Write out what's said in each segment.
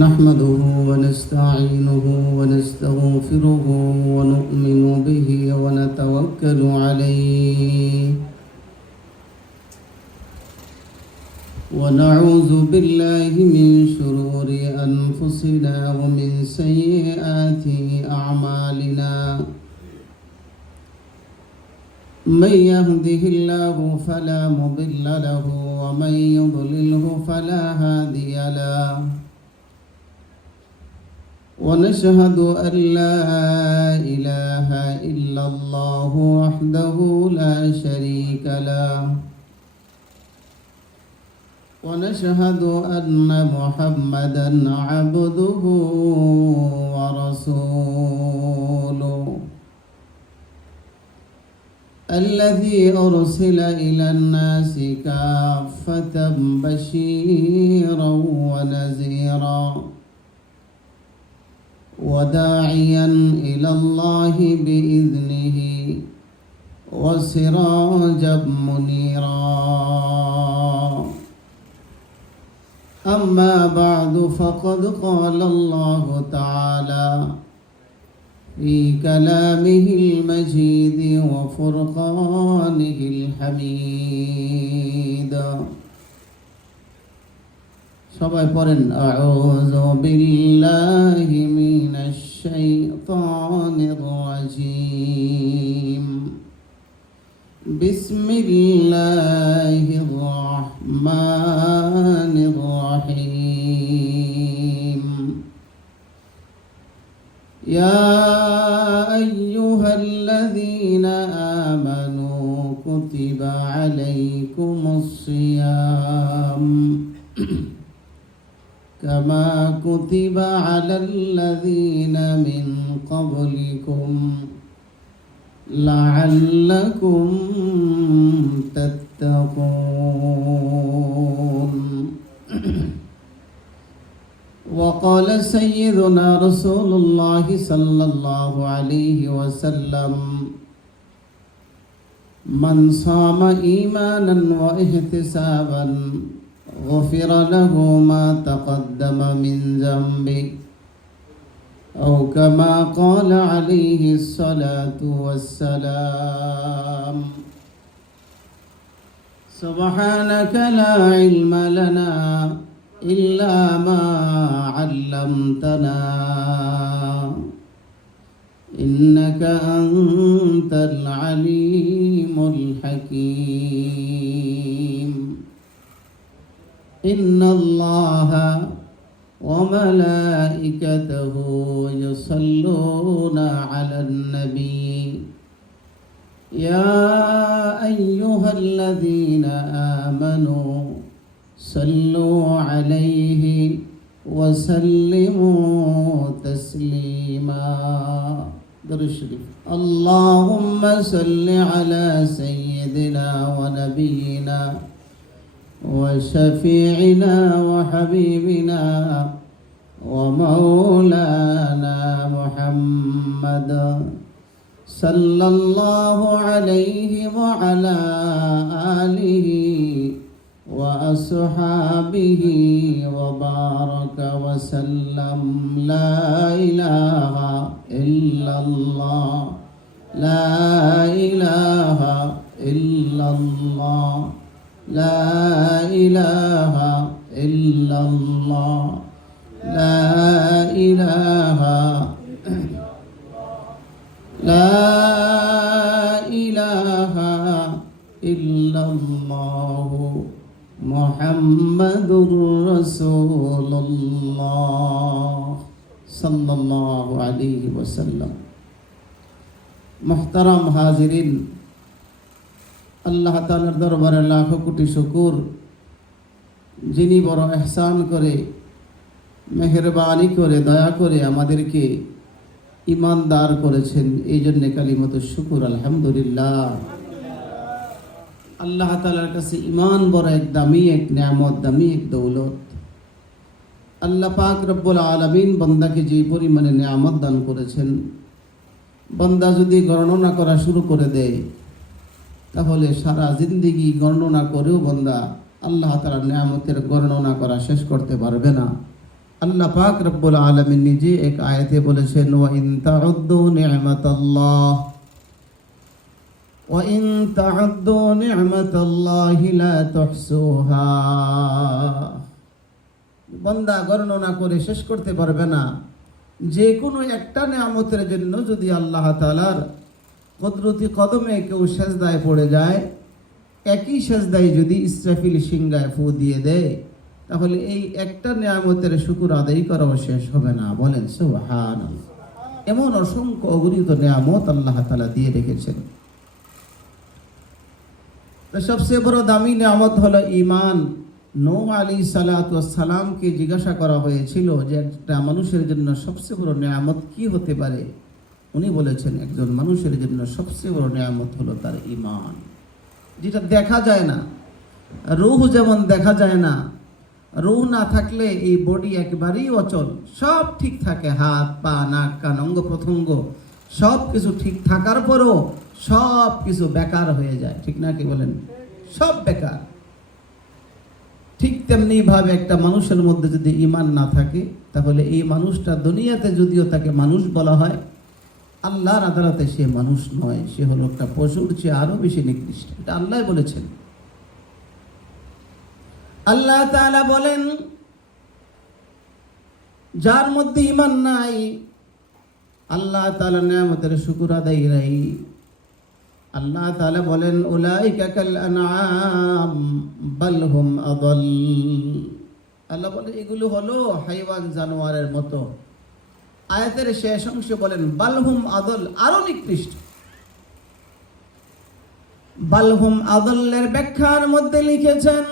نحمده ونستعينه ونستغفره ونؤمن به ونتوكل عليه ونعوذ بالله من شرور أنفسنا ومن سيئات أعمالنا من يهده الله فلا مضل له ومن يضلله فلا هادي له ونشهد أن لا إله إلا الله وحده لا شريك له ونشهد أن محمدا عبده ورسوله الذي أرسل إلى الناس كافة بشيرا ونذيرا وداعيا إلى الله بإذنه وسراجا منيرا أما بعد فقد قال الله تعالى في كلامه المجيد وفرقانه الحميد সবাই পড়েন আউযু বিল্লাহি মিনাশ শাইতানির রাজীম বিসমিল্লাহির রহমানির রহিম ইয়া আইয়ুহাল্লাযীনা আমানু কুতিবা আলাইকুমুস সিয়াম كما كتب على الذين من قبلكم لعلكم تتقون وقال سيدنا رسول الله صلى الله عليه وسلم من صام إيمانا واحتسابا غفر له ما تقدم من ذنبه أو كما قال عليه الصلاة والسلام سبحانك لا علم لنا إلا ما علمتنا إنك أنت العليم الحكيم إن الله وملائكته يصلون على النبي يا أيها الذين آمنوا صلوا عليه وسلموا تسليما اللهم صل على سيدنا ونبينا وشفيعنا وحبيبنا ومولانا محمد صلى الله عليه وعلى آله وأصحابه وبارك وسلم لا إله إلا الله لا إله إلا الله لا إله إلا الله لا إله لا إله إلا الله محمد رسول الله صلى الله عليه وسلم محترم حاضرين আল্লাহ তাআলার দরবারে লাখো কোটি শুকর যিনি বড় ইহসান করে মেহেরবানি করে দয়া করে আমাদেরকে ঈমানদার করেছেন এই জন্য কালিমাতুশ শুকর আলহামদুলিল্লাহ। আল্লাহ তাআলার কাছে ঈমান বড় এক দামি এক নিয়ামত, দামি এক দৌলত। আল্লাহ পাক রব্বুল আলামিন বান্দাকে যে পরিমাণে নিয়ামত দান করেছেন, বান্দা যদি গণনা করা শুরু করে দেয় তাহলে সারা জিন্দেগি গণনা করেও বান্দা আল্লাহ তাআলার নিয়ামতের গণনা করা শেষ করতে পারবে না। আল্লাহ পাক রব্বুল আলামিন নিজে এক আয়াতে বলেছেন, ওয়া ইন তাউদ্দু নি'মাতাল্লাহ ওয়া ইন তাউদ্দু নি'মাতাল্লাহি লা তুহসুহা। বান্দা গণনা করে শেষ করতে পারবে না। যে কোনো একটা নিয়ামতের জন্য যদি আল্লাহ তাআলার কুদরতি কদমে কেউ সেজদায় পড়ে যায়, একই সেজদায় যদি ইসরাফিল সিংহায় ফু দিয়ে দেয়, তাহলে এই একটা নিয়ামতের শুকর আদায় করাও শেষ হবে না। বলেন সুবহানাল্লাহ। এমন অসংখ্য অগণিত নিয়ামত আল্লাহ তাআলা দিয়ে রেখেছেন। তো সবচেয়ে বড় দামি নিয়ামত হলো ঈমান। নূহ আলাইহিস সালাতু ওয়াস সালামকে জিজ্ঞাসা করা হয়েছিল যে একটা মানুষের জন্য সবচেয়ে বড় নিয়ামত কি হতে পারে। উনি বলেছেন, একজন মানুষের জন্য সবচেয়ে বড় নিয়ামত হলো তার ঈমান, যেটা দেখা যায় না। রূহ যেমন দেখা যায় না, রূহ না থাকলে এই বডি একেবারেই অচল। সব ঠিক থাকে, হাত পা নাক কান অঙ্গ প্রত্যঙ্গ সব কিছু ঠিক থাকার পরও সব কিছু বেকার হয়ে যায়, ঠিক না কি বলেন? সব বেকার। ঠিক তেমনি ভাবে একটা মানুষের মধ্যে যদি ঈমান না থাকে, তাহলে এই মানুষটা দুনিয়াতে যদিও তাকে মানুষ বলা হয়, আল্লাহর আদালতে সে মানুষ নয়, সে হলো একটা পশুর চেয়ে আরো বেশি নিকৃষ্ট। এটা আল্লাহ বলেছেন। আল্লাহ তাআলা বলেন, যার মধ্যে ঈমান নাই, আল্লাহ তাআলার নিয়ামতের শুকর আদায় নাই, আল্লাহ তাআলা বলেন, উলাইকা কাল আনআম বাল হুম আদাল। আল্লাহ বলেন এগুলো হলো হাইওয়ান জানোয়ারের মতো। আয়াতের শেষ অংশে বলেন বাল হুম আদাল, আরো নিকৃষ্ট। বাল হুম আদালের ব্যাখ্যার মধ্যে লিখেছেন,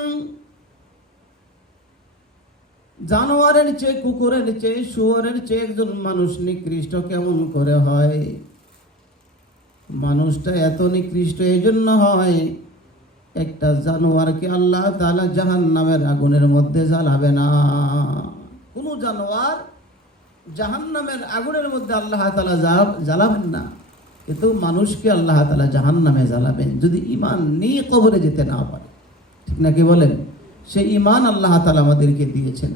জানোয়ারের চেয়ে, কুকুরের চেয়ে, শুয়োরের চেয়ে একজন মানুষ নিকৃষ্ট কেমন করে হয়? মানুষটা এত নিকৃষ্ট এই জন্য হয়, একটা জানোয়ারকে আল্লাহ তাআলা জাহান্নামের আগুনের মধ্যে জ্বালাবে না। কোন জানোয়ার জাহান্নামের আগুনের মধ্যে আল্লাহ তাআলা জ্বালাবেন না, কিন্তু মানুষকে আল্লাহ তাআলা জাহান্নামে জ্বালাবেন যদি ঈমান নিয়ে কবরে যেতে না পারে, ঠিক নাকি বলেন? সেই ঈমান আল্লাহ তাআলা আমাদেরকে দিয়েছেন।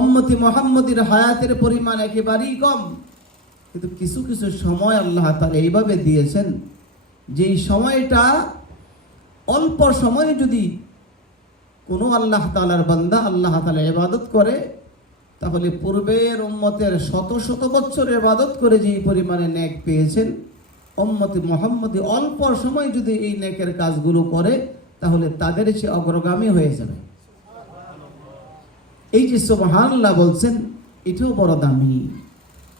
উম্মতি মুহাম্মদীর হায়াতের পরিমাণ একেবারেই কম, কিন্তু কিছু কিছু সময় আল্লাহ তাআলা এইভাবে দিয়েছেন যে এই সময়টা, অল্প সময় যদি কোনো আল্লাহ তাআলার বান্দা আল্লাহ তাআলার ইবাদত করে, তাহলে পূর্বের উম্মতের শত শত বছর ইবাদত করে যে পরিমাণে নেক পেয়েছেন, উম্মতি মুহাম্মদী অল্প সময় যদি এই নেকের কাজগুলো করে, তাহলে তাদের চেয়ে অগ্রগামী হয়ে যাবে। এই যে সুবহানাল্লাহ বলছেন, এটাও বড় দামি।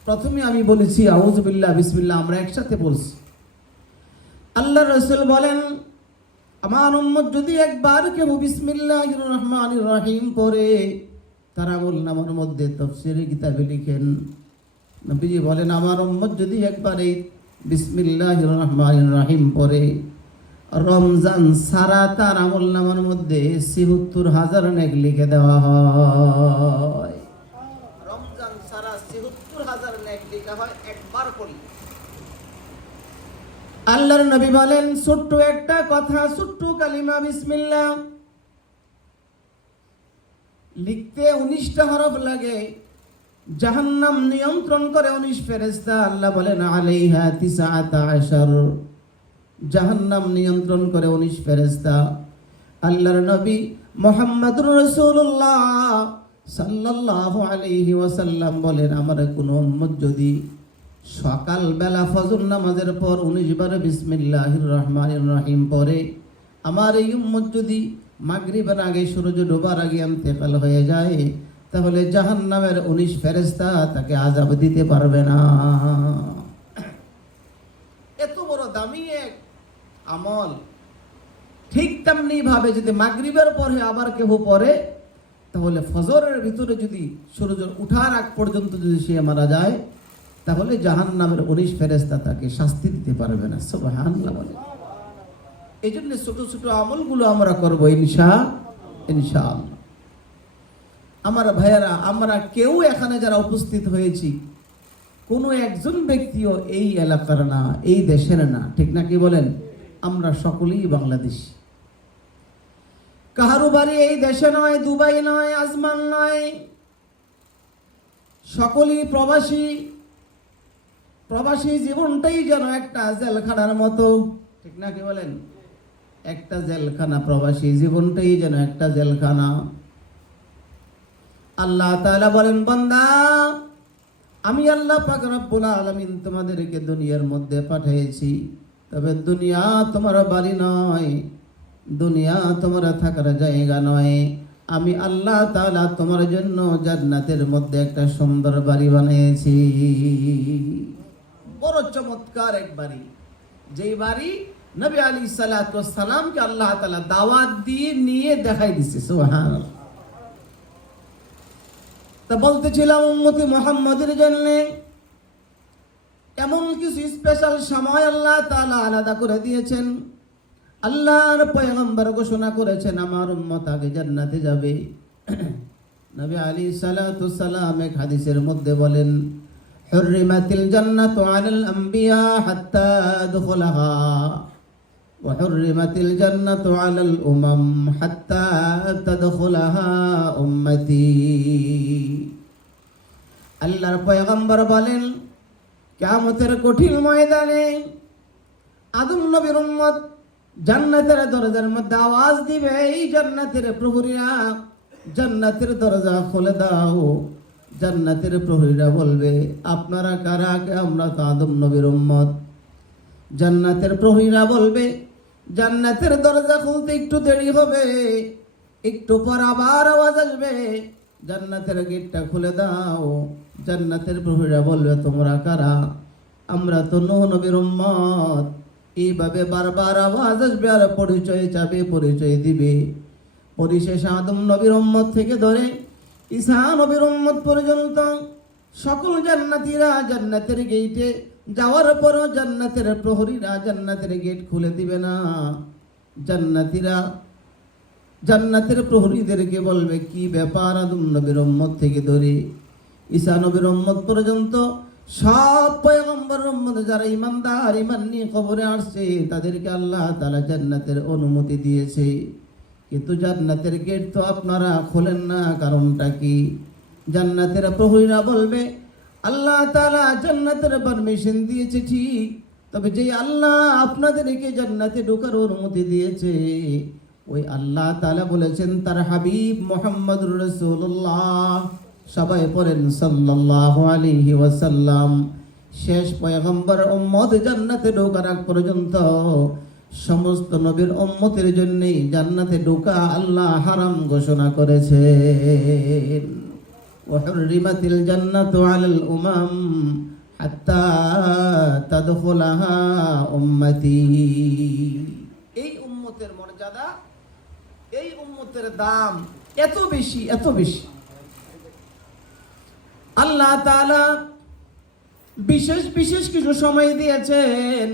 প্রথমে আমি বলেছি আউযু বিল্লাহ বিসমিল্লাহ, আমরা একসাথে বলছি। আল্লাহ রাসূল বলেন, আমার উম্মত যদি একবার কেউ বিসমিল্লাহির রহমানির রহিম পড়ে, তার আমলনামার মধ্যে তাফসীরের কিতাবে লিখেন, নবীজি বলেন, আমার উম্মত যদি একবার এই বিসমিল্লাহির রহমানির রহিম পড়ে, রমজান সারা তার আমলনামার মধ্যে ৭৬,০০০ নেক লিখে দেওয়া হয়। রমজান সারা ৭৬,০০০ নেক লেখা হয় একবার পড়ি। আল্লাহর নবী বলেন, ছোট্ট একটা কথা, ছোট্ট কালিমা বিসমিল্লাহ লিখতে 19টা হরফ লাগে। জাহান্নাম নিয়ন্ত্রণ করে 19 ফেরেশতা। আল্লাহ বলেন আলাইহা 19, জাহান্নাম নিয়ন্ত্রণ করে 19 ফেরেশতা। আল্লাহর নবী মুহাম্মদুর রাসূলুল্লাহ সাল্লাল্লাহু আলাইহি ওয়াসাল্লাম বলেন, আমার কোন উম্মত যদি সকাল বেলা ফজর নামাজের পর 19 বার বিসমিল্লাহির রহমানির রহিম পড়ে, আমার এই উম্মত যদি মাগরিবের আগে, সূর্য ডোবার আগে ইন্তেকাল হয়ে যায়, তাহলে জাহান্নামের 19 ফেরেশতা তাকে আযাব দিতে পারবে না। এত বড় দামি এক আমল। ঠিক তেমনি ভাবে যদি মাগরিবের পরে আবার কেউ পড়ে, তাহলে ফজরের ভিতরে যদি সূর্য উঠার আগ পর্যন্ত যদি সে মারা যায়, তাহলে জাহান্নামের 19 ফেরেশতা তাকে শাস্তি দিতে পারবে না। সুবহানাল্লাহ বলে। এই জন্য ছোট ছোট আমলগুলো আমরা করবো ইনশাআল্লাহ। আমার ভাইয়েরা, আমরা কেউ এখানে যারা উপস্থিত হয়েছি, কোনো একজন ব্যক্তিও এই এলাকার না, এই দেশের না, ঠিক না কি বলেন? আমরা সকলেই বাংলাদেশী। কাহারো বাড়ি এই দেশে নয়, দুবাই নয়, আজমান নয়, সকলেই প্রবাসী। প্রবাসী জীবনটাই যেন একটা জেলখানার মতো, ঠিক না? কি বলেন? একটা জেলখানা। প্রবাসী জীবনটাই যেন একটা জেলখানা। আল্লাহ তাআলা বলেন, বান্দা, আমি আল্লাহ পাক রব্বুল আলামিন তোমাদেরকে দুনিয়ার মধ্যে পাঠিয়েছি, তবে দুনিয়া তোমার বাড়ি নয়, দুনিয়া তোমার থাকার জায়গা নয়। আমি আল্লাহ তাআলা তোমার জন্য জান্নাতের মধ্যে একটা সুন্দর বাড়ি বানিয়েছি। বড় চমৎকার এক বাড়ি, যেই বাড়ি নবী আলাইহিস সালাতু ওয়াস সালামকে আল্লাহ তাআলা দাওয়াত দিয়ে নিয়ে দেখাই দিয়েছে। সুবহানাল্লাহ। তা বলতেছিলাম, উম্মতি মুহাম্মাদের জন্য এমন কিছু স্পেশাল সময় আল্লাহ তাআলা আলাদা করে দিয়েছেন। আল্লাহর পয়গম্বর ঘোষণা করেছেন, আমার উম্মত আগে জান্নাতে যাবে। নবী আলাইহিস সালাতু ওয়াস সালাম এক হাদিসের মধ্যে বলেন, হুররিমাতিল জান্নাতু আলাল আম্বিয়া হাত্তা আদখুলাহা ওয়া হুররিমাতিল জান্নাতু আলাল উমাম হাত্তা তাদখুলাহা উম্মতি। আল্লাহর পয়গম্বর বলেন, কিয়ামতের কঠিন ময়দানে আদম নবীর উম্মত জান্নাতের দরজার মধ্যে আওয়াজ দিবে, এই জান্নাতের প্রহরীরা, জান্নাতের দরজা খুলে দাও। জান্নাতের প্রহরীরা বলবে, আপনারা কারা? আমরা তো আদম নবীর উম্মত। জান্নাতের প্রহরীরা বলবে, জান্নাতের দরজা খুলতে একটু দেরি হবে, একটু পর আবার আওয়াজ আসবে, জান্নাতের গেটটা খুলে দাও। জান্নাতের প্রহরীরা বলবে, তোমরা কারা? আমরা তো নূহ নবীর উম্মত। এইভাবে বারবার আওয়াজ আসবে আর পরিচয় চাবে, পরিচয় দিবে। পরিশেষে আদম নবীর উম্মত থেকে ধরে ঈসা নবীর উম্মত পর্যন্ত সকল জান্নাতীরা জান্নাতের গেটে যাওয়ার পরও জান্নাতের প্রহরীরা জান্নাতের গেট খুলে দিবে না। জান্নাতীরা জান্নাতের প্রহরীদেরকে বলবে, কি ব্যাপার? আদম নবীর উম্মত থেকে ধরে ঈসা নবীর উম্মত পর্যন্ত সব পয়গম্বর উম্মত যারা ইমানদার, ঈমান নিয়ে কবরে আসছে, তাদেরকে আল্লাহ তাআলা জান্নাতের অনুমতি দিয়েছে, কিন্তু জান্নাতের গেট তো আপনারা খোলেন না, কারণটা কি? জান্নাতের প্রহরীরা বলবে, আল্লাহ তাআলা জান্নাতের পারমিশন দিয়েছে ঠিক, তবে যে আল্লাহ আপনাদেরকে জান্নাতে ঢোকার অনুমতি দিয়েছে, ওই আল্লাহ তাআলা বলেছেন তার হাবিব মুহাম্মদুর রাসূলুল্লাহ, সবাই পড়েন সাল্লাল্লাহু আলাইহি ওয়াসাল্লাম, শেষ পয়গম্বর উম্মত জান্নাতে ঢোকার আগ পর্যন্ত সমস্ত নবীর উম্মতের জন্য জান্নাতে ঢোকা আল্লাহ হারাম ঘোষণা করেছেন। ওয়া হুররিমাতিল জান্নাতু আলাল উমাম হাত্তা তাদখুলাহা উম্মতি। এই উম্মতের মর্যাদা, এই উম্মতের দাম এত বেশি, এত বেশি। আল্লাহ তাআলা বিশেষ বিশেষ কিছু সময় দিয়েছেন।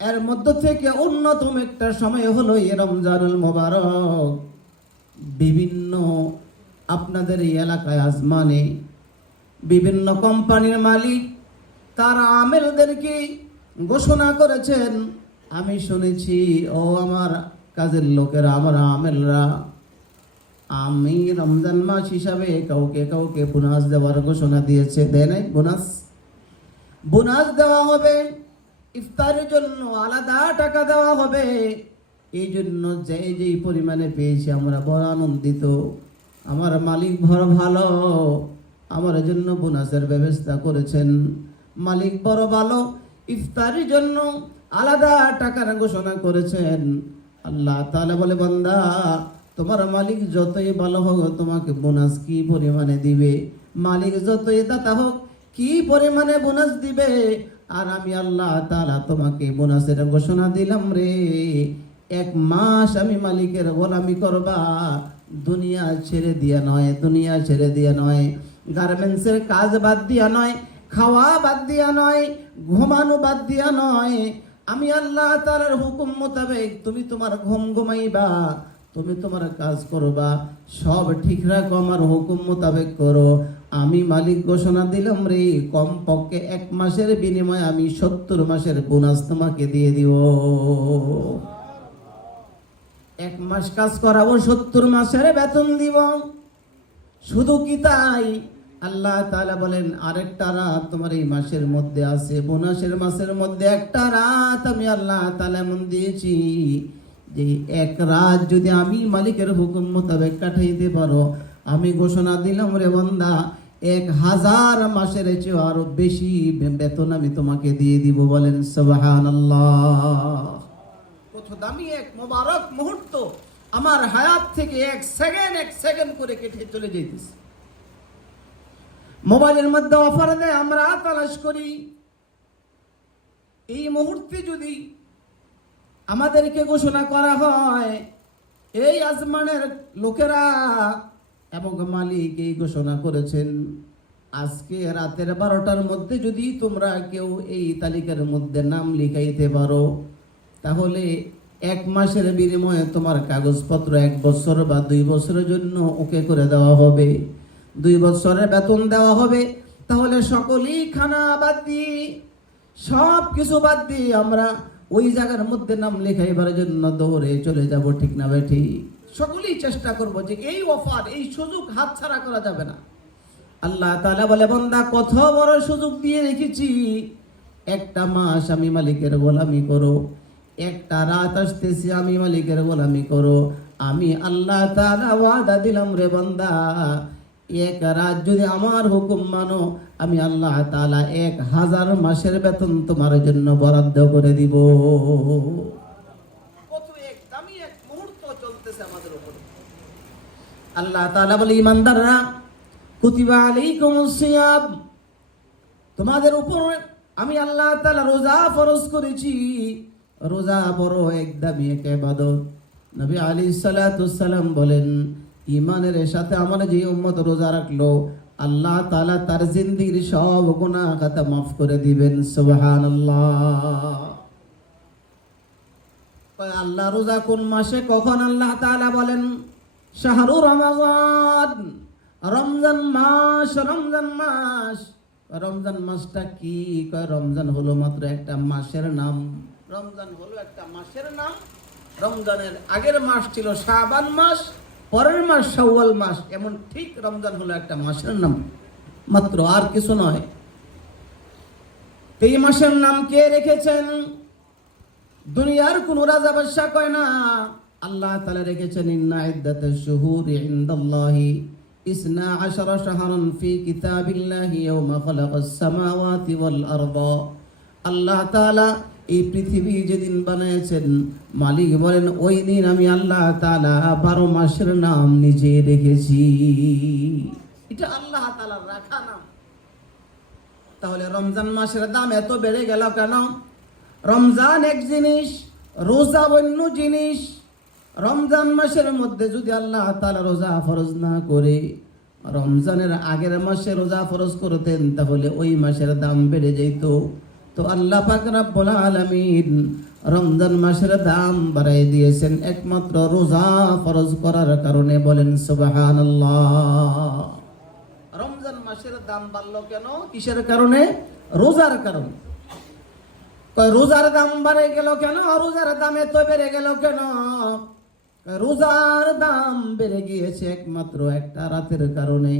এর মধ্য থেকে অন্যতম একটা সময় হলো এই রমজানুল মুবারক। বিভিন্ন আপনাদের এই এলাকায় আজমানে বিভিন্ন কোম্পানির মালিক তার আমেলদেরকে ঘোষণা করেছেন, আমি শুনেছি, ও আমার কাজের লোকেরা, আমার আমেলরা, আমি রমজান মাস হিসাবে কাউকে কাউকে বোনাস দেওয়ার ঘোষণা দিয়েছে। দেয় নাই? বোনাস দেওয়া হবে, ইফতারের জন্য আলাদা টাকা দেওয়া হবে। এই জন্য যেই পরিমাণে পেয়েছি আমরা বড় আনন্দিত। আমার মালিক বড় ভালো, আমার জন্য বোনাসের ব্যবস্থা করেছেন। মালিক বড় ভালো, ইফতারের জন্য আলাদা টাকার ঘোষণা করেছেন। আল্লাহ তাআলা বলে, বান্দা, তোমার মালিক যতই ভালো হোক, তোমাকে বোনাস কি পরিমাণে দিবে? মালিক যতই দাতা হোক, কি পরিমাণে বোনাস দিবে? আর আমি আল্লাহ তাআলা তোমাকে বোনাসের ঘোষণা দিলাম রে, 1 মাস আমি মালিকের গোলামি করবা, দুনিয়া ছেড়ে দিয়া নয়, দুনিয়া ছেড়ে দিয়া নয়, গার্মেন্টসের কাজ বাদ দিয়া নয়, খাওয়া বাদ দিয়া নয়, ঘুমানো বাদ দিয়া নয়। আমি আল্লাহ তাআলার হুকুম মোতাবেক তুমি তোমার ঘুমাইবা, তুমি তোমার কাজ করবা, সব ঠিক রাখো, আমার হুকুম মোতাবেক করো। আমি মালিক ঘোষণা দিলাম রে, কমপক্ষে 1 মাসের বিনিময়ে আমি 70 মাসের বোনাস তোমাকে দিয়ে দিব। 1 মাস কাজ করাবো, 70 মাসের বেতন দিব। শুধু কি তাই? আল্লাহ তাআলা বলেন আরেকটা রাত তোমার এই মাসের মধ্যে আছে, বোনাসের মাসের মধ্যে একটা রাত আমি আল্লাহ তাআলা এমন দিয়েছি যে এক রাত যদি আমি মালিকের হুকুম মোতাবেক কাটাইতে পারো, আমি ঘোষণা দিলাম রে বান্দা 1000 মাসের চেয়ে আরো বেশি বেতন আমি তোমাকে দিয়ে দিব। বলেন সুবহানাল্লাহ। কত দামি এক মোবারক মুহূর্ত আমার হায়াত থেকে এক সেকেন্ড করে কেটে চলে যেতেছে। মোবাইলের মধ্যে অফার দেয়, আমরা তালাশ করি। এই মুহূর্তে যদি আমাদেরকে ঘোষণা করা হয়, এই আসমানের লোকেরা এবং মালিক এই ঘোষণা করেছেন, আজকে রাতের 12টার মধ্যে যদি তোমরা কেউ এই তালিকার মধ্যে নাম লিখাইতে পারো, তাহলে 1 মাসের বিনিময়ে তোমার কাগজপত্র 1 বছর বা 2 বছরের জন্য ওকে করে দেওয়া হবে, 2 বছরের বেতন দেওয়া হবে। তাহলে সকলেই খানা বাদ দিয়ে, সব কিছু বাদ দিয়ে আমরা ওই জায়গার মধ্যে নাম লেখাইবার জন্য দৌড়ে চলে যাব, ঠিক না বেঠি? সকলেই চেষ্টা করব যে এই অফার, এই সুযোগ হাতছাড়া করা যাবে না। আল্লাহ তাআলা বলে, বান্দা কত বড় সুযোগ দিয়ে রেখেছি, একটা মাস আমি মালিকের গোলামি করো, একটা রাত আসতেছি আমি মালিকের গোলামি করো। আমি আল্লাহ তাআলা ওয়াদা দিলাম রে বান্দা, এক রাত যদি আমার হুকুম মানো, আমি আল্লাহ তাআলা 1000 মাসের বেতন তোমার জন্য বরাদ্দ করে দিব। কত এক দামি এক মুহূর্ত চলতেছে আমাদের উপরে। আল্লাহ তাআলা বলে, ইমানদাররা, কুতিবা আলাইকুমুস সিয়াম, তোমাদের উপর আমি আল্লাহ তাআলা রোজা ফরজ করেছি। রোজা বড় এক দামি এক ইবাদত। নবী আলাইহিস সালাতু ওয়াস সালাম বলেন, ইমানের সাথে আমার যে উম্মত রোজা রাখলো, আল্লাহ তাআলা তার জিন্দেগীর সব গুনাহ খাতা মাফ করে দিবেন। সুবহানাল্লাহ। আল্লাহ রোজা কোন মাসে কখন আল্লাহ তাআলা বলেন? শাহরু রমাদান, রমজান মাস। রমজান মাস, রমজান মাসটা কি? রমজান হলো মাত্র একটা মাসের নাম। রমজান হলো একটা মাসের নাম। রমজানের আগের মাস ছিল শাবান মাস, পরের মাস শাওয়াল মাস। এমন ঠিক রমজান হলো একটা মাসের নাম মাত্র, আর কিছু নয়। এই মাসের নাম কে রেখেছেন? দুনিয়ার কোন রাজা বাদশা কয় না, আল্লাহ তাআলা রেখেছেন। ইন্না ইদ্দাতাশ শুহুরি ইনদাল্লাহি 12 শাহরান ফি কিতাবিল্লাহি ইয়াওমা খালাকাস সামাওয়াতি ওয়াল আরদা। আল্লাহ তাআলা এই পৃথিবী যেদিন বানিয়েছেন, মালিক বলেন ওই দিন আমি আল্লাহ তাআলা 12 মাসের নাম নিজে রেখেছি। এটা আল্লাহ তাআলার রাখা নাম। তাহলে রমজান মাসের দাম এত বেড়ে গেল কেন? রমজান এক জিনিস, রোজা অন্য জিনিস। রমজান মাসের মধ্যে যদি আল্লাহ তাআলা রোজা ফরজ না করে রমজানের আগের মাসে রোজা ফরজ করতেন, তাহলে ওই মাসের দাম বেড়ে যেত। তো আল্লাহ পাক রব্বুল আলামিন রমজান মাসের দাম বাড়াই দিয়েছেন একমাত্র রোজা ফরজ করার কারণে। বলেন সুবহানাল্লাহ। রমজান মাসের দাম বাড়লো কেন? কিসের কারণে? রোজার কারণে। রোজার দাম বাড়ে গেল কেন? রোজার দাম এত বেড়ে গেল কেন? রোজার দাম বেড়ে গিয়েছে একমাত্র একটা রাতের কারণে।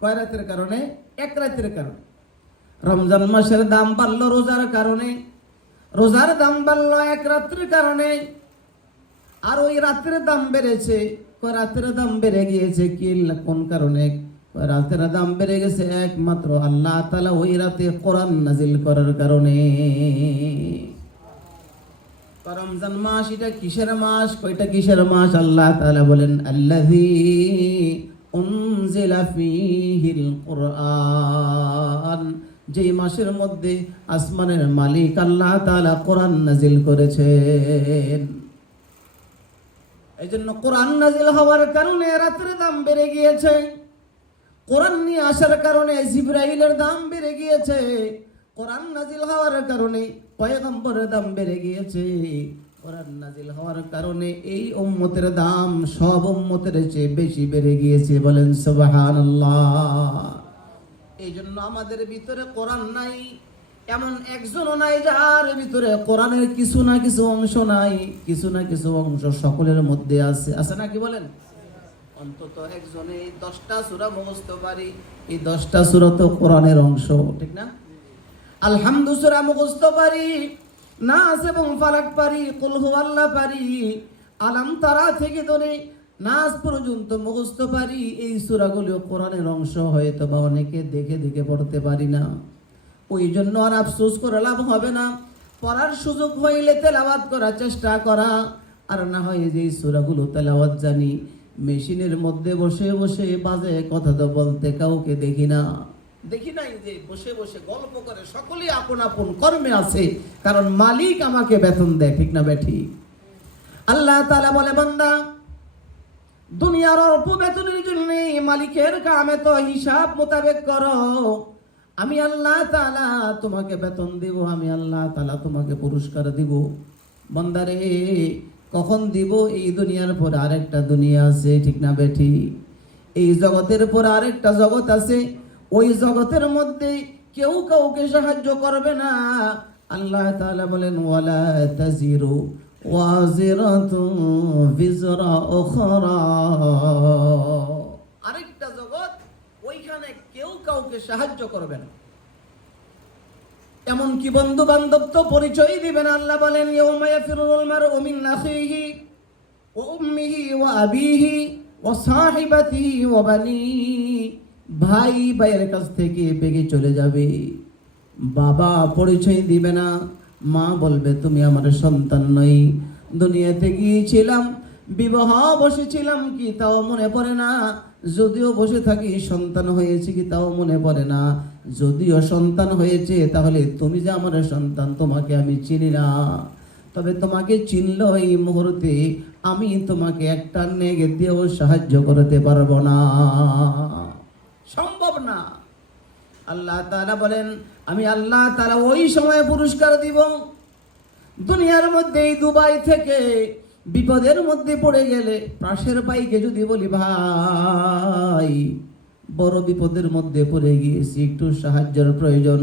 কয় রাতের কারণে? এক রাতের কারণে। রমজান মাসের দাম বাড়লো রোজার কারণে, রোজার দাম বাড়লো এক রাত্রির কারণে। আর ওই রাতের দাম বেড়েছে, রাতের দাম বেড়ে গিয়েছে কি কোন কারণে? রাতের দাম বেড়ে গেছে একমাত্র আল্লাহ তাআলা ওই রাতে কোরআন নাজিল করার কারণে। রমজান মাস এটা কিসের মাস? কয়টা কিসের মাস? আল্লাহ তাআলা বলেন আল্লাযী উনজিলা ফীহিল কুরআন, যে মাসের মধ্যে আসমানের মালিক আল্লাহ তাআলা কোরআন নাজিল করেছেন। এই জন্য কোরআন নাজিল হওয়ার কারণে রাতের দাম বেড়ে গিয়েছে। কোরআন নিয়ে আসার কারণে জিবরাইলের দাম বেড়ে গিয়েছে। কোরআন নাজিল হওয়ার কারণে পয়গম্বরের দাম বেড়ে গিয়েছে। কোরআন নাজিল হওয়ার কারণে এই উম্মতের দাম সব উম্মতের চেয়ে বেশি বেড়ে গিয়েছে। বলেন সুবহানাল্লাহ। এই জন্য আমাদের ভিতরে কোরআন নাই এমন একজনও নাই যার ভিতরে কোরআনের কিছু না কিছু অংশ নাই। কিছু না কিছু অংশ সকলের মধ্যে আছে। আছে নাকি বলেন? অন্তত একজনে এই 10টা সূরা মুখস্থ পারি। এই 10টা সূরা তো কোরআনের অংশ, ঠিক না? আলহামদু সূরা মুখস্থ পারি, নাস এবং ফালাক পারি, কুল হুয়াল্লাহ পারি, আলাম তারা থেকে ধরে নাস পর্যন্ত মুখস্থ পারি। এই সূরাগুলো কোরআনের অংশ, হয়তো বা অনেকে দেখে দেখে পড়তে পারি না। ওই জন্য আর আফসোস করে লাভ হবে না। পড়ার সুযোগ হইলে তেলাওয়াত করার চেষ্টা করা, আর না হয় যে সূরাগুলো তেলাওয়াত জানি, মেশিনের মধ্যে বসে বসে বাজে কথা তো বলতে কাউকে দেখি নাই যে বসে বসে গল্প করে। সকলেই আপন আপন কর্মে আছে, কারণ মালিক আমাকে বেতন দেয়, ঠিক না বেঠি? আল্লাহ তাআলা বলে, বান্দা দুনিয়ার অল্প বেতনের জন্য মালিকের কামে তো হিসাব মোতাবেক করো। আমি আল্লাহ তাআলা তোমাকে বেতন দিব, আমি আল্লাহ তাআলা তোমাকে পুরস্কার দিব। বান্দারে কখন দিব? এই দুনিয়ার পর আরেকটা দুনিয়া আছে, ঠিক না বেঠি? এই জগতের পর আরেকটা জগৎ আছে। ওই জগতের মধ্যে কেউ কাউকে সাহায্য করবে না। আল্লাহ তাআলা বলেন, ওয়ালা তাজিরু ওয়াজিরাতুন বিজরা উখরা। আরেকটা জগৎ, ওইখানে কেউ কাউকে সাহায্য করবে না। এমন কি বন্ধু বান্ধব তো পরিচয় দিবেন। আল্লাহ বলেন, ইয়াউমা ইয়াফিরুল মারউ মিন আখিহি ওয়া উম্মিহি ওয়া আবিহি ওয়া সাহিবাতিহি ওয়া বানিহি। ভাই ভাইয়ের কাছ থেকে বেগে চলে যাবে। বাবা পরিচয় দিবে না, মা বলবে তুমি আমার সন্তান নই। দুনিয়াতে গিয়েছিলাম, বিবাহ বসেছিলাম কি তাও মনে পড়ে না। যদিও বসে থাকি, সন্তান হয়েছে কি তাও মনে পড়ে না। যদিও সন্তান হয়েছে, তাহলে তুমি যে আমার সন্তান, তোমাকে আমি চিনি না। তবে তোমাকে চিনল এই মুহূর্তে আমি তোমাকে একটা নেগে দিয়েও সাহায্য করতে পারবো না, সম্ভব না। আল্লাহ তাআলা বলেন, আমি আল্লাহ তাআলা ওই সময় পুরস্কার দিব। দুনিয়ার মধ্যে এই দুবাই থেকে বিপদের মধ্যে পড়ে গেলে পাশের ভাইকে যদি বলি, ভাই বড় বিপদের মধ্যে পড়ে গিয়েছি, একটু সাহায্যের প্রয়োজন,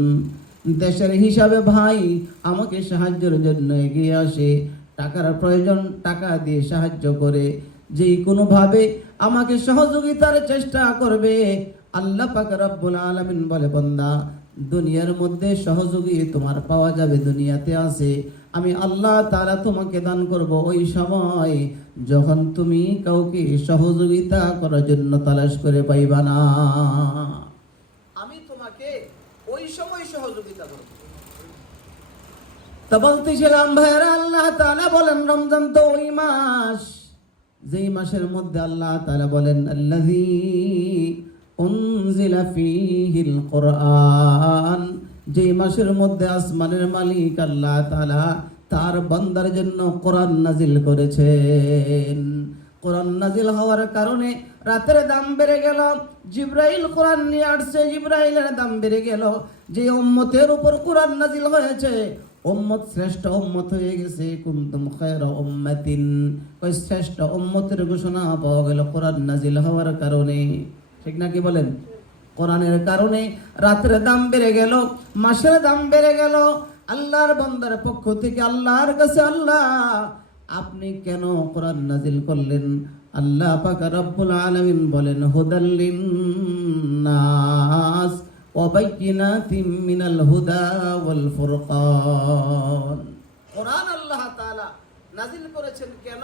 দেশের হিসাবে ভাই আমাকে সাহায্যের জন্য এগিয়ে আসে, টাকার প্রয়োজন, টাকা দিয়ে সাহায্য করে, যে কোনোভাবে আমাকে সহযোগিতার চেষ্টা করবে। আল্লাহ পাক রব্বুল আলামিন বলে, বান্দা দুনিয়ার মধ্যে সহযোগী তোমার পাওয়া যাবে, দুনিয়াতে আছে। আমি আল্লাহ তাআলা তোমাকে দান করব ওই সময় যখন তুমি কাউকে সহযোগিতা করার জন্য তালাশ করে পাইবা না। আমি তোমাকে ওই সময় সহযোগিতা করব। তা বলতেছিলাম ভাইরা, আল্লাহ তাআলা বলেন রমজান তো ওই মাস, যেই মাসের মধ্যে আল্লাহ তাআলা বলেন, আল্লাযী উনজিলা ফীহিল কুরআন, যেই মাসের মধ্যে আসমানের মালিক আল্লাহ তাআলা তার বান্দার জন্য কোরআন নাজিল করেছেন। কোরআন নাজিল হওয়ার কারণে রাতের দাম বেড়ে গেল। জিবরাইল কোরআন নিয়ে আসছে, জিবরাইলের দাম বেড়ে গেল। যে উম্মতের উপর কোরআন নাজিল হয়েছে, উম্মত শ্রেষ্ঠ উম্মত হয়ে গেছে। কুনতুম খায়রা উম্মাতিন, ওই শ্রেষ্ঠ উম্মতের ঘোষণা পাওয়া গেল কোরআন নাজিল হওয়ার কারণে, ঠিক না? কি বলেন? কোরআনের কারণে রাতের দাম বেড়ে গেল, মাসের দাম বেড়ে গেল। আল্লাহর বান্দার পক্ষ থেকে আল্লাহর কাছে, আল্লাহ আপনি কেন কোরআন নাজিল করলেন? আল্লাহ পাক রব্বুল আলামিন বলেন, হুদাল লিন্নাস ওয়া বাইয়িনাতিম মিনাল হুদা ওয়াল ফুরকান। কোরআন আল্লাহ তাআলা নাজিল করেছেন কেন?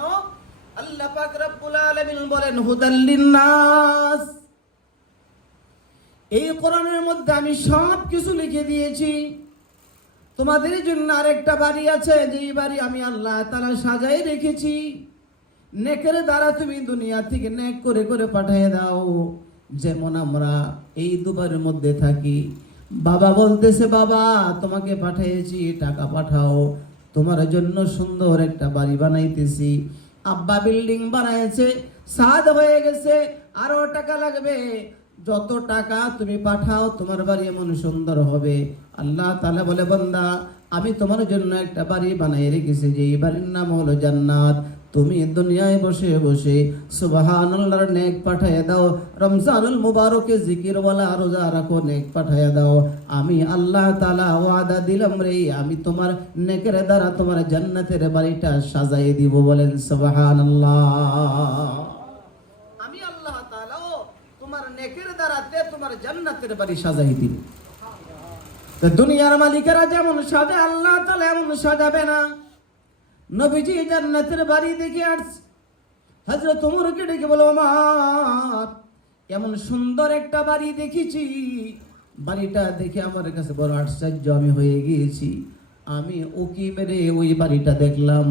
আল্লাহ পাক রব্বুল আলামিন বলেন, হুদাল লিন্নাস। এই কোরআনের মধ্যে আমি সব কিছু লিখে দিয়েছি। তোমাদের জন্য আরেকটা বাড়ি আছে, যেই বাড়ি আমি আল্লাহ তাআলা সাজাই রেখেছি। নেকের দ্বারা তুমি দুনিয়া থেকে নেক করে করে পাঠিয়ে দাও। যেমন আমরা এই দুবারের মধ্যে থাকি, বাবা বলতেছে, বাবা তোমাকে পাঠিয়েছি, টাকা পাঠাও, তোমার জন্য সুন্দর একটা বাড়ি বানাইতেছি। আব্বা বিল্ডিং বানাইছে, সাদ হয়ে গেছে, আরো টাকা লাগবে। যত টাকা তুমি পাঠাও তোমার বাড়ি এমন সুন্দর হবে। আল্লাহ তাআলা বলে, বান্দা আমি তোমার জন্য একটা বাড়ি বানাই রেখেছি, যে এই বাড়ির নাম হলো জান্নাত। তুমি দুনিয়ায় বসে বসে সুবহানাল্লাহর নেক পাঠায় দাও, রমজানুল মুবারকে জিকিরওয়ালা রোজা রাখো, নেক পাঠায় দাও। আমি আল্লাহ তাআলা ওয়াদা দিলাম রে, আমি তোমার নেকের দ্বারা তোমার জান্নাতের বাড়িটা সাজাই দিব। বলেন সুবহানাল্লাহ। আমি আল্লাহ সাথে তোমার জান্নাতের বাড়ি সাজাই দিব। তো দুনিয়ার মালিকেরা যেমন সাজে আল্লাহ তাআলা এমন সাজাবে না। নবীজি জান্নাতের বাড়ি দেখে আসছে, হযরত ওমরকে ডেকে বলো, ওমর এমন সুন্দর একটা বাড়ি দেখেছি, বাড়িটা দেখে আমার কাছে বড় আশ্চর্য আমি হয়ে গিয়েছি। আমি উকি মেরে ওই বাড়িটা দেখলাম।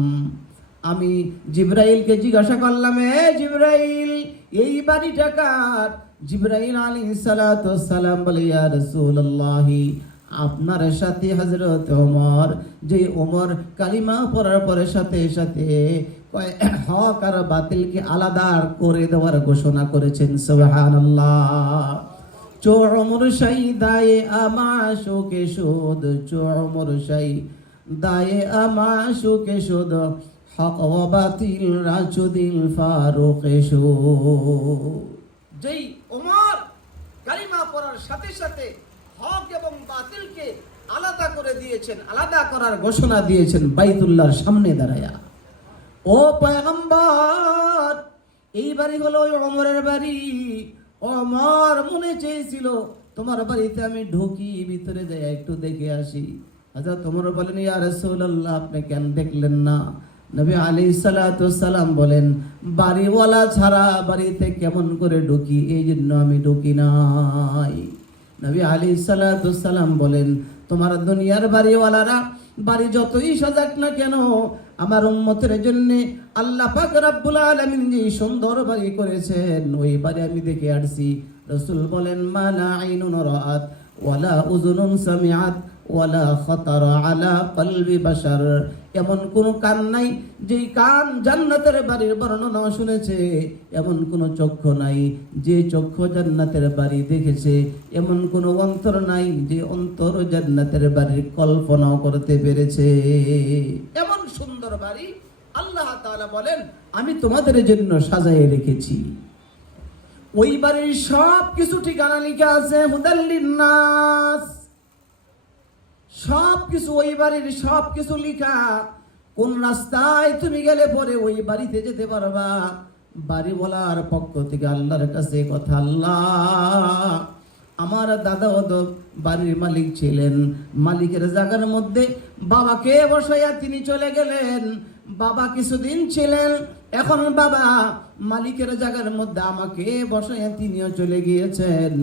আমি জিবরাইলকে জিজ্ঞাসা করলাম, এ জিবরাইল এই বাড়িটা কার? জিবরাইল আলাইহিস সালাতু ওয়াস সালাম বলে, ইয়া রাসূলুল্লাহ আপনার সাথে হযরত ওমর, যে ওমর কালিমা পড়ার পরে সাথে সাথে হক আর বাতিলকে আলাদা করে দেওয়ার ঘোষণা করেছেন। সুবহানাল্লাহ। চো ওমর শাই দায়ে আমাশুকে সুদ, চো ওমর শাই দায়ে আমাশুকে সুদ, হক ও বাতিল রাজুদিল ফারুকে সুদ। যেই ওমর কালিমা পড়ার সাথে সাথে হক এবং বাতিলকে আলাদা করে দিয়েছেন, আলাদা করার ঘোষণা দিয়েছেন বাইতুল্লাহর সামনে দাঁড়ায়া। ও পয়গম্বর এই বাড়ি হলো ওমরের বাড়ি। ওমর মনে চেয়েছিল তোমার বাড়িতে আমি ঢুকি, ভিতরে যাই একটু দেখে আসি। হযরত ওমর বলেন, ইয়া রাসূলুল্লাহ আপনি কেন দেখলেন না? নবী আলাইহিস সালাতু ওয়াস সালাম বলেন, বাড়িওয়ালা ছাড়া বাড়িতে কেমন করে ঢুকি, এই জন্য আমি ঢুকি নাই। নবী আলাইহিস সালাতু ওয়াস সালাম বলেন, তোমার দুনিয়ার বাড়িওয়ালারা বাড়ি যতই সাজাক না কেন, আমার উম্মতের জন্য আল্লাহ পাক রব্বুল আলামিন যে সুন্দর বাড়ি করেছেন ওই বাড়ি আমি দেখে আসছি। রাসূল বলেন, মা লা আইনুন রাআত ওয়ালা উযুনুন সামিআত ওয়ালা খাতারা আলা কলবি বাশার। এমন কোন কান নাই যে কান জান্নাতের বাড়ির বর্ণনা শুনেছে, এমন কোন চক্ষু নাই যে চক্ষু জান্নাতের বাড়ি দেখেছে, এমন কোন অন্তর নাই যে অন্তর জান্নাতের বাড়ির কল্পনাও করতে পেরেছে। এমন সুন্দর বাড়ি আল্লাহ তাআলা বলেন আমি তোমাদের জন্য সাজায়ে রেখেছি। ওই বাড়ির সব কিছু ঠিকানা লেখা আছে, হুদাল্লিন নাস, সব কিছু ওই বাড়ির সব কিছু লেখা। কোন রাস্তায় তুমি গেলে পরে ওই বাড়িতে যেতে পারবা। বাড়িওয়ালার পক্ষ থেকে আল্লাহর কাছে কথা, আল্লাহ আমার দাদা তো বাড়ির মালিক ছিলেন, মালিকের জায়গার মধ্যে বাবাকে বসাইয়া তিনি চলে গেলেন। বাবা কিছুদিন ছিলেন, এখন বাবা মালিকের জায়গার মধ্যে আমাকে বসাইয়া তিনিও চলে গিয়েছেন।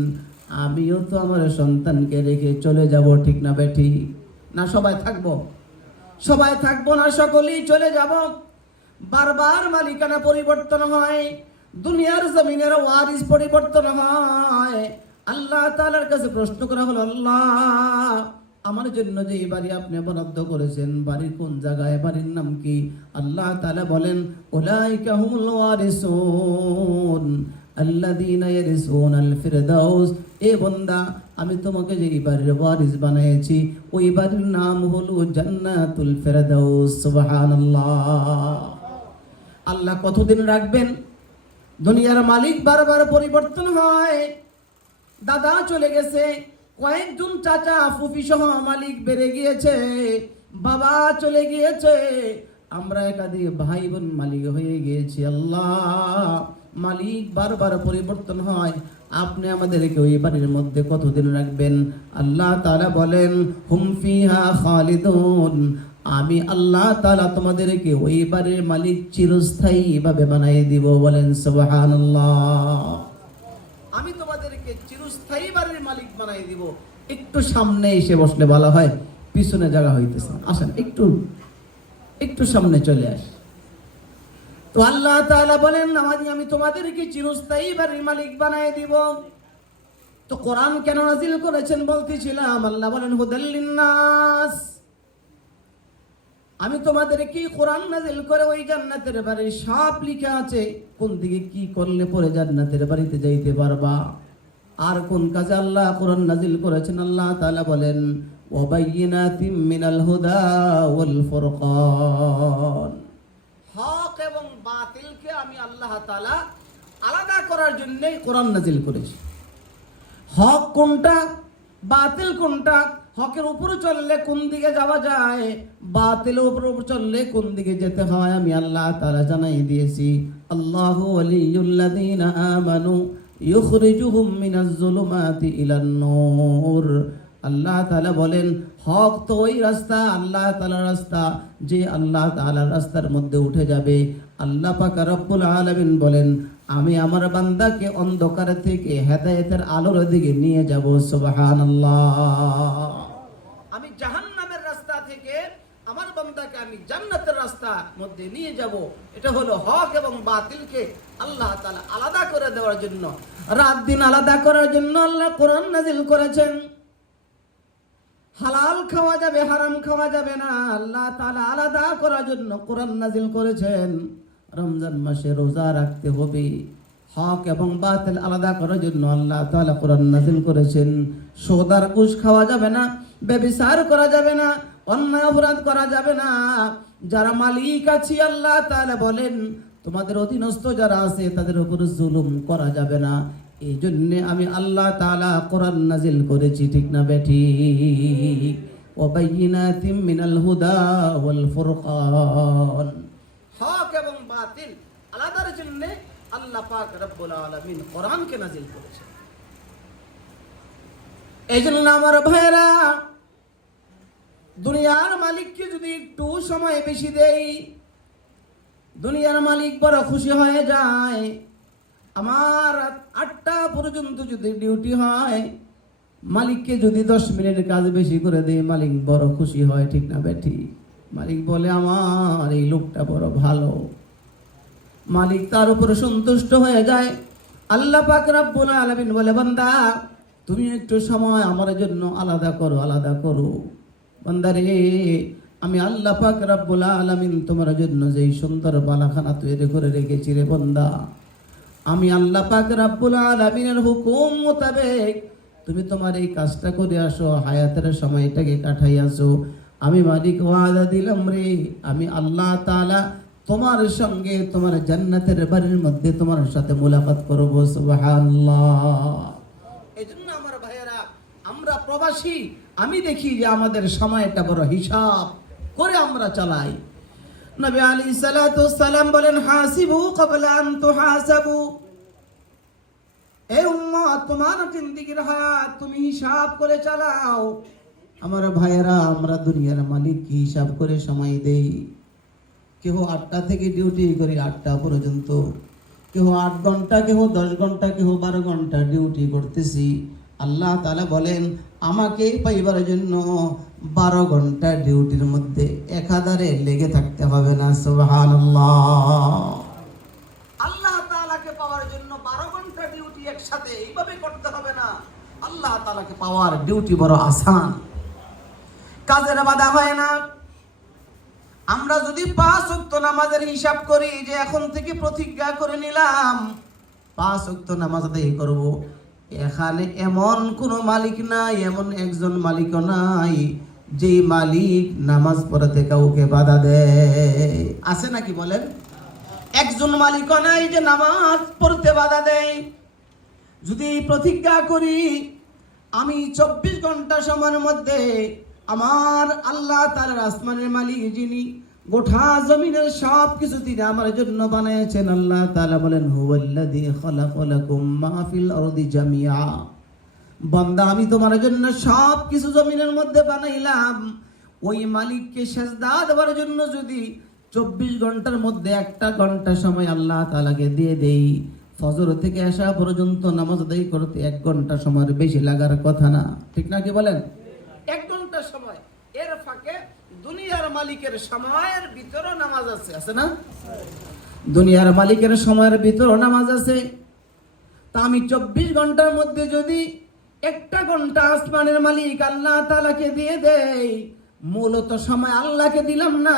আমিও তো আমার সন্তানকে রেখে চলে যাব, ঠিক না বেঠি? না সবাই থাকবো? সবাই থাকবো না, সকলেই চলে যাব। বারবার মালিকানা পরিবর্তন হয়, দুনিয়ার জমিনের ওয়ারিস পরিবর্তন হয়। আল্লাহ তাআলার কাছে প্রশ্ন করা হলো, আল্লাহ আমার জন্য যে এই বাড়ি আপনি বরাদ্দ করেছেন, বাড়ির কোন জায়গায়, বাড়ির নাম কি? আল্লাহ তাআলা বলেন, উলাইকা হুমুল ওয়ারিসুন আল্লাযীনা ইয়ারিসুনাল ফিরদাউস। এ বান্দা আমি তোমাকে যে এই বাড়ির ওয়ারিস বানিয়েছি, ওই বাড়ির নাম হলো জান্নাতুল ফিরদাউস। সুবহানাল্লাহ। আল্লাহ কতদিন রাখবেন? দুনিয়ার মালিক বারবার পরিবর্তন হয়। দাদা চলে গেছে, কয়েকজন চাচা ফুফি সহ মালিক বেড়ে গিয়েছে, বাবা চলে গিয়েছে, আমরা একাধিক ভাই বোন মালিক হয়ে গিয়েছি। আল্লাহ মালিক বারবার পরিবর্তন হয়, আপনি আমাদেরকে ওই বাড়ির মধ্যে কতদিন রাখবেন? আল্লাহ তাআলা বলেন, হুম ফিহা খালিদুন। আমি আল্লাহ তাআলা তোমাদেরকে ওই বাড়ির মালিক চিরস্থায়ী ভাবে বানিয়ে দিব। বলেন সুবহানাল্লাহ। আমি তোমাদেরকে চিরস্থায়ী বাড়ির মালিক বানিয়ে দিব। একটু সামনে এসে বসলে ভালো হয়, পিছনে জায়গা হইতেছে। আসেন একটু সামনে চলে আস। তো আল্লাহ তাআলা বলেন আমি তোমাদেরকে চিরস্থায়ী বাড়ির মালিক বানিয়ে দিব। তো কোরআন কেন নাযিল করেছেন বলতেছিলাম। আল্লাহ বলেন, হুদাল্লিন নাস, আমি তোমাদেরকে কোরআন নাযিল করে ওই জান্নাতের বাড়ির সব লেখা আছে, কোন দিকে কি করলে পরে জান্নাতের বাড়িতে যাইতে পারবা, আর কোন কাজে আল্লাহ কোরআন নাযিল করেছেন। আল্লাহ তাআলা বলেন, ওয়া বাইয়িনাতিম মিনাল হুদা ওয়াল ফুরকান। হক এবং বাতিলকে আমি আল্লাহ তাআলা আলাদা করার জন্য কোরআন নাযিল করেছি। হক কোনটা, বাতিল কোনটা, হকের উপরে চললে কোন দিকে যাওয়া যায়, বাতিলের উপর চললে কোন দিকে যেতে হয়, আমি আল্লাহ তাআলা জানাই দিয়েছি। আল্লাহু ওয়ালিয়ুল্লাযীনা আমানু ইউখরিজুহুম মিনাজ যুলুমাতি ইলান নূর। আল্লাহ তাআলা বলেন হক তো ওই রাস্তা, আল্লাহ তাআলার রাস্তা, যে আল্লাহ তাআলার রাস্তার মধ্যে উঠে যাবে। আল্লাহ পাক রব্বুল আলামিন বলেন আমি আমার বান্দাকে অন্ধকার থেকে হেদায়েতের আলোর দিকে নিয়ে যাব। সুবহানাল্লাহ। আমি জাহান্নামের রাস্তা থেকে আমার বান্দাকে আমি জান্নাতের রাস্তার মধ্যে নিয়ে যাব। এটা হলো হক এবং বাতিলকে আল্লাহ তাআলা আলাদা করে দেওয়ার জন্য, রাত দিন আলাদা করার জন্য আল্লাহ কোরআন নাজিল করেছেন। হালাল খাওয়া যাবে, হারাম খাওয়া যাবে না, আল্লাহ তাআলা আলাদা করার জন্য কোরআন নাজিল করেছেন। রমজান মাসে রোজা রাখতে হবে, হক এবং বাতিল আলাদা করার জন্য আল্লাহ তাআলা কোরআন নাজিল করেছেন। সুদ আর ঘুষ খাওয়া যাবে না, ব্যভিচার করা যাবে না, অন্যায় অপরাধ করা যাবে না। যারা মালিক আছে আল্লাহ তাআলা বলেন তোমাদের অধীনস্থ যারা আছে তাদের উপর জুলুম করা যাবে না। এই জন্য আমি আল্লাহ তাআলা কোরআন নাজিল করেছি, ঠিক না বেঠিক? ওয়াবাইয়িনাতিম মিনাল হুদা ওয়াল ফুরকান। হক এবং বাতিল আলাদার জন্য আল্লাহ পাক রব্বুল আলামিন কোরআনকে নাজিল করেছেন। এই জন্য আমার ভাইরা, দুনিয়ার মালিককে যদি একটু সময় বেশি দেই, দুনিয়ার মালিক বড় খুশি হয়ে যায়। আমার 8টা পর্যন্ত যদি ডিউটি হয়, মালিককে যদি 10 মিনিট কাজ বেশি করে দেয়, মালিক বড় খুশি হয়, ঠিক না বেঠি? মালিক বলে আমার এই লোকটা বড় ভালো, মালিক তার উপরে সন্তুষ্ট হয়ে যায়। আল্লাহ পাক রব্বুল আলামিন বলে বান্দা তুমি একটু সময় আমার জন্য আলাদা করো, আলাদা করো। বান্দা রে, আমি আল্লাহ পাক রব্বুল আলামিন তোমার জন্য যেই সুন্দর বালাখানা তৈরি করে রেখেছি রে বান্দা, আমি আল্লাহ পাক রব্বুল আলামিনের হুকুম মোতাবেক তুমি তোমার এই কাজটা করে আসো, হায়াতের সময়টাকে কাটাই আসো। আমি মালিক ওয়াদা দিলাম রে, আমি আল্লাহ তাআলা তোমার সঙ্গে তোমার জান্নাতের বাড়ির মধ্যে তোমার সাথে মুলাকাত করব। সুবহানাল্লাহ। এজন্য আমার ভাইয়েরা, আমরা প্রবাসী, আমি দেখি যে আমাদের সময়টা বড় হিসাব করে আমরা চালাই। নবী আলাইহিস সালাতু ওয়াস সালাম বলেন হাসিবু ক্বাবলা আন তুহাসাবু। এই উম্মত, তোমার জিন্দেগীর হায়াত তুমি হিসাব করে চালাও। আমার ভাইয়েরা, আমরা দুনিয়ার মালিক হিসাব করে সময় দেই। কেউ 8টা থেকে ডিউটি করি 8টা পর্যন্ত, কেউ 8 ঘন্টা, কেউ 10 ঘন্টা, কেউ 12 ঘন্টা ডিউটি করতেছি। আল্লাহ তাআলা বলেন আমাকে পাইবার জন্য 12 ঘন্টা ডিউটির মধ্যে একাধারে লেগে থাকতে হবে না। সুবহানাল্লাহ। আল্লাহ তাআলাকে পাওয়ার জন্য 12 ঘন্টা ডিউটি একসাথে এইভাবে করতে হবে না। আল্লাহ তাআলাকে পাওয়ার ডিউটি বড় আসান, কাজের বাধা হয় না। আমরা যদি 5 ওয়াক্ত নামাজের হিসাব করি, যে এখন থেকে প্রতিজ্ঞা করে নিলাম 5 ওয়াক্ত নামাজ আদায় করব, এখানে এমন কোন মালিক নাই, এমন একজন মালিকও নাই যে মালিক নামাজ পড়াতে কাউকে বাধা দেয়। আছে নাকি বলেন? একজন মালিকও নাই যে নামাজ পড়তে বাধা দেয়। যদি প্রতিজ্ঞা করি আমি 24 ঘন্টা সময়ের মধ্যে আমার আল্লাহ তাআলার আসমানের মালিক যিনি গোটা জমিনের সব কিছু তিনি আমার জন্য বানিয়েছেন, আল্লাহ তাআলা বলেন হুয়াল্লাযী খালাকালাকুম মা ফিল আরদি জামিআ। বান্দা আমি তোমার জন্য সব কিছু জমিনের মধ্যে বানাইলাম। ওই মালিককে সিজদা দেওয়ার জন্য যদি 24 ঘন্টার মধ্যে 1টা ঘন্টা সময় আল্লাহ তাআলাকে দিয়ে দেই, ফজর থেকে আসা পর্যন্ত নামাজ আদায় করতে 1 ঘন্টা সময়ের বেশি লাগার কথা না, ঠিক না কি বলেন? 1 ঘন্টা সময়, এর ফাঁকে দুনিয়ার মালিকের সময়ের ভিতরে নামাজ আছে, আছে না? দুনিয়ার মালিকের সময়ের ভিতরে নামাজ আছে। তা আমি 24 ঘন্টার মধ্যে যদি 1টা ঘন্টা আসমানের মালিক আল্লাহ তাআলাকে দিয়ে দেই, মূলত সময় আল্লাহকে দিলাম না,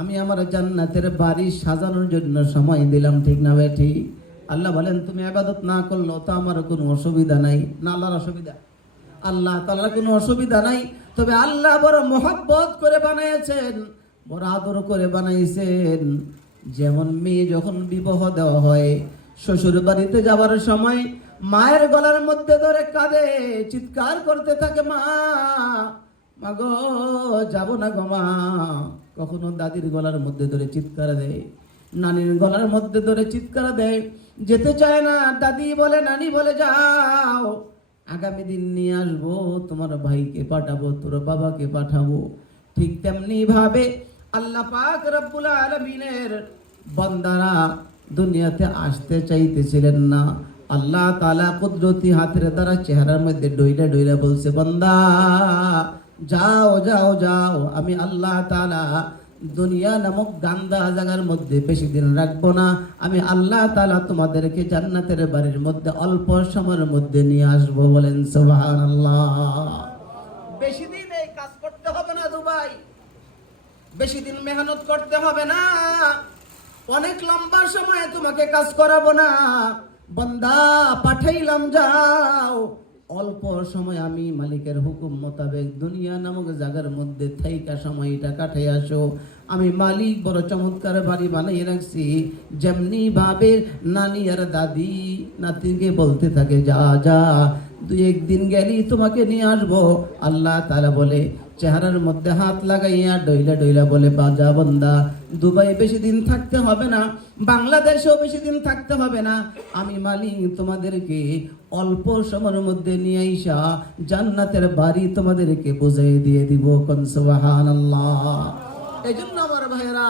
আমি আমার জান্নাতের বাড়ি সাজানোর জন্য সময় দিলাম, ঠিক না বেঠি? আল্লাহ বলেন তুমি ইবাদত না করলে তো আমার কোনো অসুবিধা নাই। না আল্লাহর অসুবিধা? আল্লাহ তাআলার কোনো অসুবিধা নাই। তবে আল্লাহ বড় মহব্বত করে বানিয়েছেন, বড় আদর করে বানাইছেন। যেমন মেয়ে যখন বিবাহ দেওয়া হয়, শ্বশুর বাড়িতে যাওয়ার সময় মায়ের গলার মধ্যে ধরে কাঁদে, চিৎকার করতে থাকে, মা মাগো যাব না গো মা। কখনো দাদির গলার মধ্যে ধরে চিৎকার দেয়, নানির গলার মধ্যে ধরে চিৎকার দেয়, যেতে চায় না। দাদি বলে, নানি বলে, যাও, আগামী দিন নিয়ে আসবো, তোমার ভাইকে পাঠাবো, তোর বাবাকে পাঠাবো। ঠিক তেমনি ভাবে আল্লাহ পাক রব্বুল আলামিনের বান্দারা দুনিয়াতে আসতে চাইতেছিলেন না। আল্লাহ তাআলা কুদরতি হাতের দ্বারা চেহারার মধ্যে ডইলা ডইলা বলছে, বান্দা যাও যাও যাও, আমি আল্লাহ তাআলা দুনিয়া নামক গান্দা জায়গার মধ্যে বেশি দিন রাখবো না। আমি আল্লাহ তাআলা তোমাদেরকে জান্নাতের বাড়ির মধ্যে অল্প সময়ের মধ্যে নিয়ে আসবো। বলেন সুবহানাল্লাহ। বেশি দিন এই কাজ করতে হবে না দুবাই, বেশি দিন মেহনত করতে হবে না, অনেক লম্বা সময়ে তোমাকে কাজ করাবো না। বান্দা পাঠাইলাম, যাও, অল্প সময় আমি মালিকের হুকুম মোতাবেক দুনিয়া নামক জায়গার মধ্যে থাইকা সময়টা কাটাই আসো। আমি মালিক বড় চমৎকার বাড়ি বানাই রাখছি। যেমনি ভাবে নানি আর দাদি নাতিকে বলতে থাকে, যা যা, দুই একদিন গেলি তোমাকে নিয়ে আসবো। আল্লাহ তাআলা বলে, চেহারার মধ্যে হাত লাগাইয়া ডইলা ডইলা বলে, বাজা বান্দা, দুবাই বেশি দিন থাকতে হবে না, বাংলাদেশেও বেশি দিন থাকতে হবে না। আমি মালিক তোমাদেরকে অল্প সময়ের মধ্যে নিয়ে আইসা জান্নাতের বাড়ি তোমাদেরকে বুঝাই দিয়ে দিব। কোন সুবহানাল্লাহ। এই জন্য আমার ভাইয়েরা,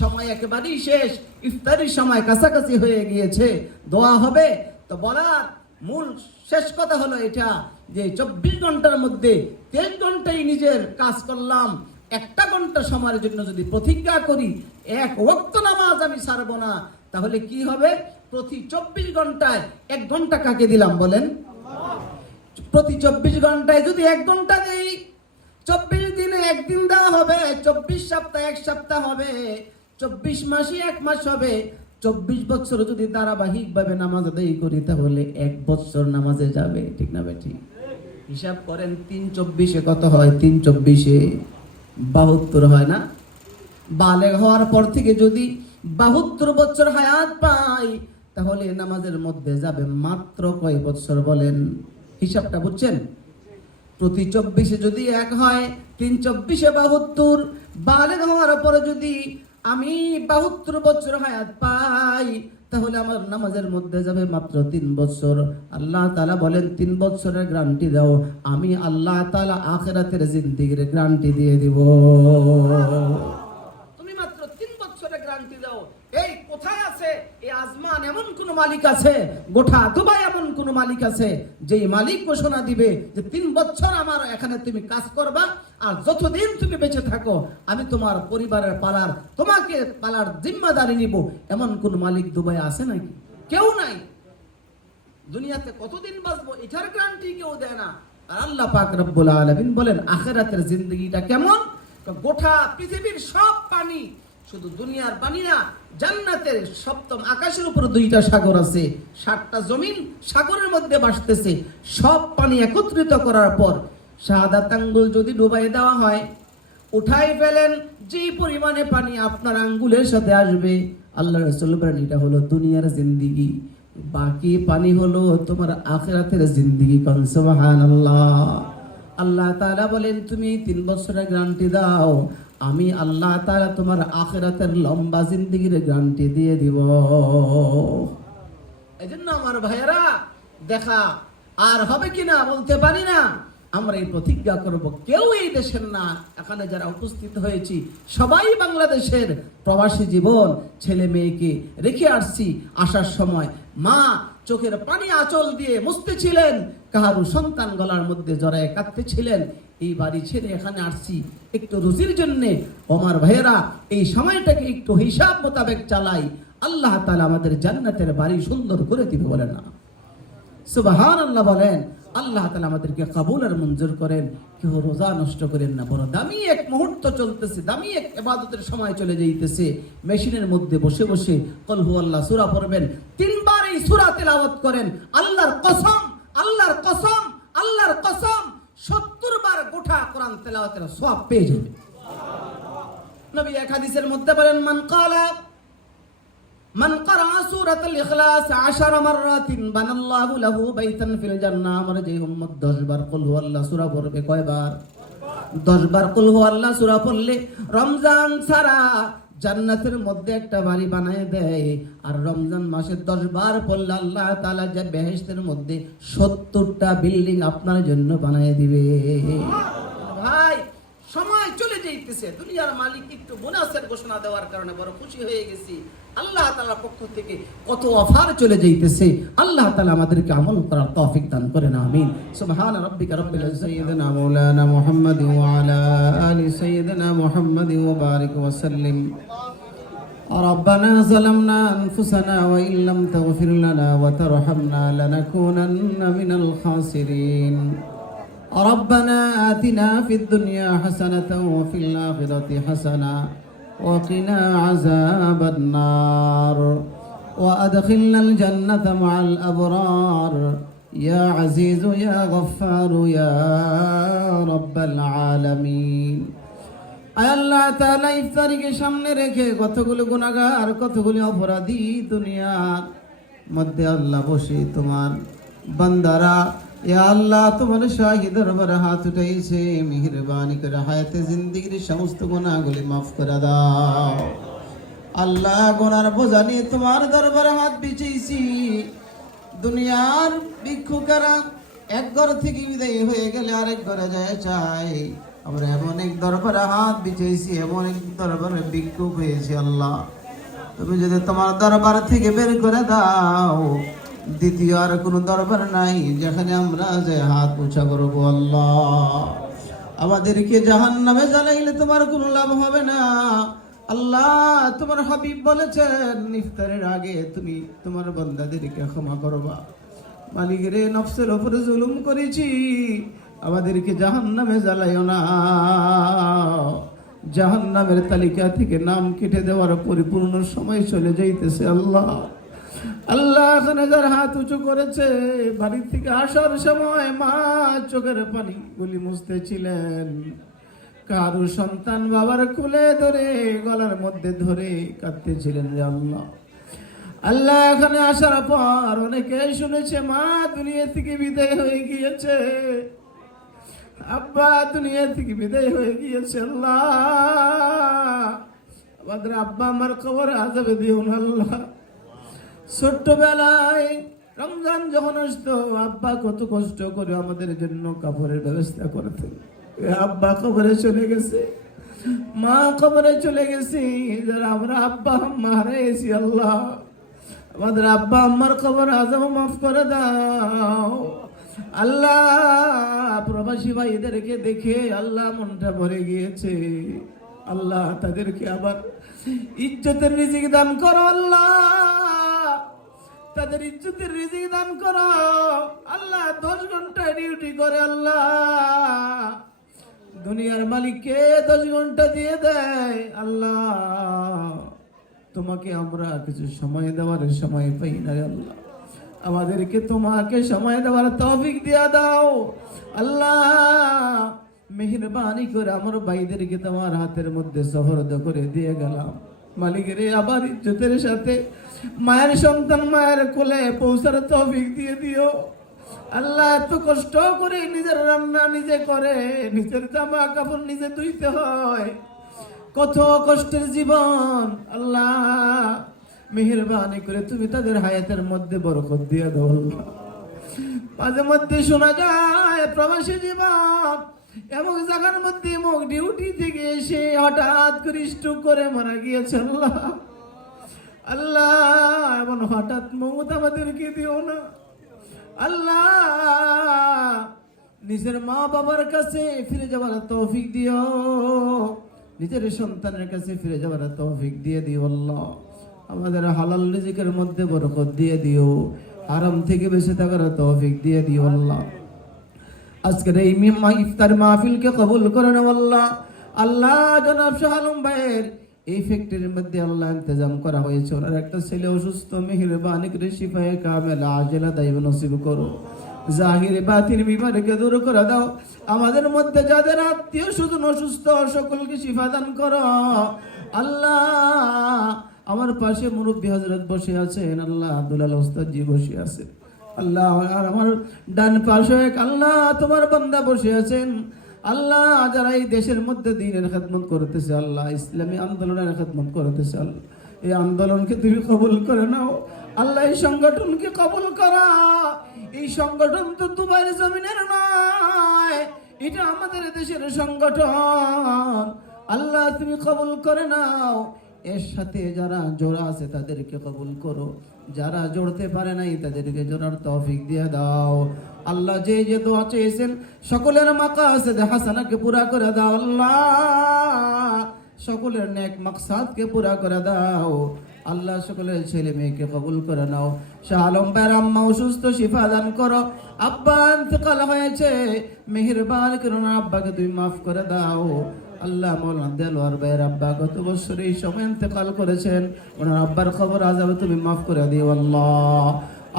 সময় একেবারেই শেষ, ইফতারির সময় কাছাকাছি হয়ে গিয়েছে, দোয়া হবে। তো বলার মূল শেষ কথা হলো এটা যে 24 ঘন্টার মধ্যে 23 ঘন্টাই নিজের কাজ করলাম। 1 ঘন্টা সময়ের জন্য যদি প্রতিজ্ঞা করি এক ওয়াক্ত নামাজ আমি ছাড়বো না, তাহলে কি হবে? প্রতি 24 ঘন্টায় 1 ঘন্টা কাকে দিলাম বলেন? প্রতি 24 ঘন্টায় যদি 1 ঘন্টা দেই, 24 দিনে 1 দিন দেওয়া হবে, 24 সপ্তাহে 1 সপ্তাহ হবে, 24 মাসে 1 মাস হবে। 24 বছর যদি ধারাবাহিক ভাবে নামাজ আদায় করি, তাহলে 1 বছর নামাজে যাবে। ঠিক না বেঠিক? হিসাব করেন, 3 24-এ কত হয়? 3 24-এ 72 হয় না? বালেগ হওয়ার পর থেকে যদি 72 বছর হায়াত পাই, তাহলে নামাজের মধ্যে যাবে মাত্র কয় বছর বলেন? হিসাবটা বুঝছেন? প্রতি 24-এ যদি 1 হয়, 3 24-এ 72। বালেগ হওয়ার পরে যদি আমি 72 বছর হায়াত পাই, তাহলে আমার নামাজের মধ্যে যাবে মাত্র 3 বছর। আল্লাহ তাআলা বলেন, 3 বছরের গ্যারান্টি দাও, আমি আল্লাহ তাআলা আখিরাতের জিন্দেগির গ্যারান্টি দিয়ে দিব। তুমি মাত্র 3 বছরের গ্যারান্টি দাও। এই কোথায় আছে এই আজমান এমন কোন মালিক আছে, গোটা দুবাই এমন কোন মালিক আছে যেই মালিক ঘোষণা দিবে যে 3 বছর আমার এখানে তুমি কাজ করবা, আর যতদিন তুমি বেঁচে থাকো আমি তোমার পরিবারের পালার, তোমাকে পালার জিম্মাদারি নিব? এমন কোন মালিক দুবাই আছে নাকি? কেউ নাই। দুনিয়াতে কতদিন বাঁচবো এটার গ্যারান্টি কেউ দেয় না। আর আল্লাহ পাক রব্বুল আলামিন বলেন, আখিরাতের জিন্দেগিটা কেমন? গোটা পৃথিবীর সব পানি, শুধু দুনিয়ার পানি না, জান্নাতের 7ম আকাশের উপর 2টা সাগর আছে, 7টা জমিন সাগরের মধ্যে ভাসতেছে। সব পানি একত্রিত করার পর শাহাদাত আঙ্গুল যদি ডুবাই দেওয়া হয়, উঠাই ফেলেন, যে পরিমাণে পানি আপনার আঙ্গুলের সাথে আসবে, আল্লাহ রাসূল বলেন, এটা হলো দুনিয়ার জিন্দেগি। বাকি পানি হলো তোমার আখিরাতের জিন্দেগি। কোন সুবহানাল্লাহ। আল্লাহ তাআলা বলেন, তুমি 3 বছরের গ্যারান্টি দাও, আমি আল্লাহ তাআলা তোমার আখিরাতের লম্বা জিন্দেগির গ্যারান্টি দিয়ে দিব। এজন্য আমার ভাইয়েরা, দেখা আর হবে কিনা বলতে পারি না, আমরা এই প্রতিজ্ঞা করব, কেউ এই দেশের না, এখানে যারা উপস্থিত হয়েছি সবাই বাংলাদেশের প্রবাসী জীবন, ছেলে মেয়েকে রেখে আসছি। আসার সময় মা চোখের পানি আঁচল দিয়ে মুছতেছিলেন, কাহারু সন্তান গলার মধ্যে জড়ায় কাঁদতেছিলেন। এই বাড়ি ছেড়ে এখানে আসছি একটু রুজির জন্যে। আমার ভাইয়েরা, এই সময়টাকে একটু হিসাব মোতাবেক চালাই, আল্লাহ তাআলা আমাদের জান্নাতের বাড়ি সুন্দর করে দিবে। বলেন না সুবহানাল্লাহ? বলেন, আল্লাহ তাআলা আমাদেরকে কবুল আর মঞ্জুর করেন। কেউ রোজা নষ্ট করেন না। বড় দামি এক মুহূর্ত চলতেছে, দামি এক ইবাদতের সময় চলে যাইতেছে। মেশিনের মধ্যে বসে বসে কুল হুয়াল্লাহ সূরা পড়বেন, 3 বার এই সূরা তেলাওয়াত করেন, আল্লাহর কসম, আল্লাহর কসম, আল্লাহর কসম, 70 বার গোটা কোরআন তেলাওয়াতের সওয়াব পেয়ে যাবেন। নবী এক হাদিসের মধ্যে বলেন, মান ক্বারা সূরাতুল ইখলাস 10 মাররাতিন বানাল্লাহু লাহু বাইতান ফিল জান্নাহ। আমার যে উম্মত 10 বার কুল হুয়াল্লাহ সূরা পড়বে, কয়বার? 10 বার কুল হুয়াল্লাহ সূরা পড়লে রমজান ছাড়া জান্নাতের মধ্যে একটা বাড়ি বানায় দেয়। আর রমজান মাসে 10 বার পড়লে আল্লাহ তাআলা যে বেহেশতের মধ্যে 70টা বিল্ডিং আপনার জন্য বানায় দিবে। ভাই সময় চলে যাইতেছে, দুনিয়ার মালিক একটু বোনাসের ঘোষণা দেওয়ার কারণে বড় খুশি হয়ে গেছি। আল্লাহ তাআলার পক্ষ থেকে কত অফার চলে যাইতেছে। আল্লাহ তাআলা আমাদেরকে আমল করার তৌফিক দান করেন, আমিন। সুবহান রাব্বিকা রাব্বিল ইজ্জাতি সাইয়্যিদিনা মাওলানা মুহাম্মাদ ওয়া আলা আলি সাইয়্যিদিনা মুহাম্মাদ ওয়া বারিক ওয়া সাল্লিম। ربنا ظلمنا أنفسنا وإن لم تغفر لنا وترحمنا لنكونن من الخاسرين. ربنا آتنا في الدنيا حسنة وفي الآخرة حسنة وقنا عذاب النار وأدخلنا الجنة مع الأبرار يا عزيز يا غفار يا رب العالمين. আল্লাহ তাআলা ইফতারিকে সামনে রেখে কতগুলো গুনাহগার, কতগুলো অপরাধী দুনিয়ার মধ্যে আল্লাহ বসে তোমার বান্দারা ইয়া আল্লাহ তোমার শাহী দরবারে হাত উঠাইছে। মেহেরবানি করে হায়াতে জিন্দেগির সমস্ত গুনাহগুলি মাফ করে দাও আল্লাহ। গুনার বোঝা নিয়ে তোমার দরবারে হাত বিছাইছি। দুনিয়ার ভিক্ষুকেরা এক ঘর থেকে বিদায় হয়ে গেলে আরেক ঘরে যায় চাই। আমরা এমন এক দরবারে হাত বিছাইছি, এমন এক দরবারে ভিক্ষুক হয়েছি। আল্লাহ তুমি যদি তোমার দরবার থেকে বের করে দাও, দ্বিতীয় আর কোনো দরবার নাই যেখানে আমরা যে হাত উঁচা করবো। আল্লাহ আমাদেরকে জাহান্নামে জ্বালাইলে তোমার কোনো লাভ হবে না। আল্লাহ তোমার হাবিব বলেছেন ইফতারের আগে তুমি তোমার বান্দাদেরকে ক্ষমা করবা। মালিকের নফসের উপরে জুলুম করেছি, আমাদেরকে জাহান্নামে জ্বালাইও না। জাহান্নামের তালিকা থেকে নাম কেটে দেওয়ার পরিপূর্ণ সময় চলে যাইতেছে। আল্লাহ আল্লাহ এখানে যার হাত উঁচু করেছে, বাড়ি থেকে আসার সময় মা চোখের পানি গুলি মুছতেছিলেন। কারো সন্তান বাবার কোলে ধরে গলার মধ্যে ধরে কাঁদতেছিলেন। আল্লাহ আল্লাহ এখানে আসার পর অনেকে শুনেছে মা দুনিয়া থেকে বিদায় হয়ে গিয়েছে, আব্বা দুনিয়া থেকে বিদায় হয়ে গিয়েছে। আল্লাহ আমাদের আব্বা আমার খবর আযাবে দিও না। আল্লাহ ছোট্টবেলায় রমজান যখন আসতো আব্বা কত কষ্ট করে আমাদের জন্য কাপড়ের ব্যবস্থা করতেন। আব্বা কবরে চলে গেছে, মা কবরে চলে গেছি, যারা আমরা আব্বা আম্মা হারিয়েছি। আল্লাহ আমাদের আব্বা আম্মার খবর আযাব মাফ করে দাও। আল্লাহ প্রবাসী ভাইদেরকে দেখে আল্লাহ মনটা ভরে গিয়েছে। আল্লাহ তাদেরকে আবার ইজ্জতের রিজিক দান করো। আল্লাহ তাদের ইজ্জতের রিজিক দান করো। আল্লাহ 10 ঘন্টা ডিউটি করে। আল্লাহ দুনিয়ার মালিককে 10 ঘন্টা দিয়ে দেয়। আল্লাহ তোমাকে আমরা কিছু সময় দেওয়ার সময় পাই না। আল্লাহ আমাদেরকে তোমাকে সময় দেওয়ার তৌফিক দিয়া দাও। আল্লাহ মেহেরবানি করে আমার ভাইদেরকে তোমার হাতের মধ্যে সুপর্দ করে দিয়ে গেলাম। মালিকের আবার ইজ্জতের সাথে মায়ের সন্তান মায়ের কোলে পৌঁছার তৌফিক দিয়ে দিও। আল্লাহ এত কষ্ট করে নিজের রান্না নিজে করে, নিজের জামা কাপড় নিজে ধুইতে হয়, কত কষ্টের জীবন। আল্লাহ মেহেরবানি করে তুমি তাদের হায়াতের মধ্যে বরকত দিয়ে দাও। আল্লাহ মাঝে মধ্যে শোনা যায় প্রবাসী জীবন এমন জায়গার মধ্যে এমন ডিউটি থেকে এসে হঠাৎ করে স্ট্রোক করে মারা গিয়েছে। আল্লাহ আল্লাহ এমন হঠাৎ মৌত আমাদেরকে দিও না। আল্লাহ নিজের মা বাবার কাছে ফিরে যাওয়ার তৌফিক দিও, নিজের সন্তানের কাছে ফিরে যাওয়ার তৌফিক দিয়ে দিও। আল্লাহ আমাদের হালাল রিজিকের মধ্যে বরকত দিয়ে দিও, হারাম থেকে বেঁচে থাকার তৌফিক দিয়ে দিও। আল্লাহ আজকের এই ইফতার মাহফিলকে কবুল করে নাও। আল্লাহ আল্লাহ জনাব শাহ আলম ভাইয়ের এই ফ্যাক্টরির মধ্যে আল্লাহ ইন্তজাম করা হয়েছে, ওনার একটা ছেলে অসুস্থ, মেহেরবানি করে শিফায়ে কামেলা আজেলা দাইব নসিব করো। জাহির বাতিন বিমারকে দূর করে দাও। আমাদের মধ্যে যাদের আত্মীয় স্বজন অসুস্থ সকলকে শিফা দান করো। আল্লাহ আমার পাশে মুরব্বী হযরত বসে আছেন, আল্লাহ আব্দুল ওস্তাদ জি বসে আছেন। আল্লাহ আর আমার ডান পাশে আল্লাহ তোমার বান্দা বসে আছেন। আল্লাহ যারা এই দেশের মধ্যে দ্বীনের খেদমত করতেছে, আল্লাহ ইসলামী আন্দোলনের খেদমত করতেছে, আল্লাহ এই আন্দোলনকে তুমি কবুল করে নাও। আল্লাহ এই সংগঠনকে কবুল করা। এই সংগঠন তো দুবাইয়ের জমিনের নয়, এটা আমাদের দেশের সংগঠন। আল্লাহ তুমি কবুল করে নাও। এর সাথে যারা জোড়া আছে তাদেরকে কবুল করো, যারা জড়তে পারে নাই তাদেরকে জোড়ার তৌফিক দিয়ে দাও। আল্লাহ যে যে দোয়া চেয়েছেন সকলের মাকাসিদ হাসানাকে পুরা করে দাও। আল্লাহ সকলের নেক মাকসাদকে পুরা করে দাও। আল্লাহ সকলের ছেলে মেয়েকে কবুল করে নাও। শাহ আলম ভাইয়ের আম্মা অসুস্থ, শিফা দান করো। আব্বা ইন্তেকাল হয়েছে, মেহেরবান করে আব্বাকে তুমি মাফ করে দাও। আল্লাহ মৌলানা দেলোয়ার ভাইয়ের আব্বা গত বছর এই সময় ইন্তেকাল করেছেন, ওনার আব্বার খবর আযাবে তুমি মাফ করে দিও। আল্লাহ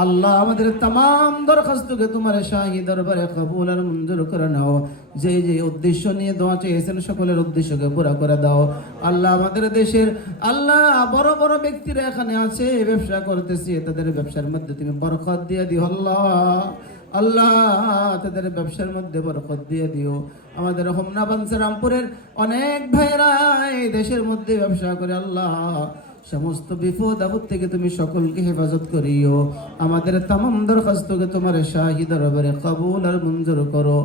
আল্লাহ আমাদের तमाम দরখাস্তকে তোমার শাহী দরবারে কবুল আর মঞ্জুর করে নাও। যে যে উদ্দেশ্য নিয়ে দোয়া চেয়েছেন সকলের উদ্দেশ্যকে পুরা করে দাও। আল্লাহ আমাদের দেশের আল্লাহ বড় বড় ব্যক্তিরা এখানে আছে, ব্যবসা করতেছে, তাদের ব্যবসার মধ্যে তুমি বরকত দিয়ে দিও। আল্লাহ আল্লাহ তাদের ব্যবসার মধ্যে বরকত দিয়ে দিও। আমাদের হোমনা বাঞ্ছারামপুরের অনেক ভাইরা এই দেশের মধ্যে ব্যবসা করে, আল্লাহ সমস্ত বিপদ আপদ থেকে তুমি সকলকে হেফাজত করিও। আমাদের तमाम দরখাস্তকে তোমার শাহী দরবারে কবুল আর মঞ্জুর করো।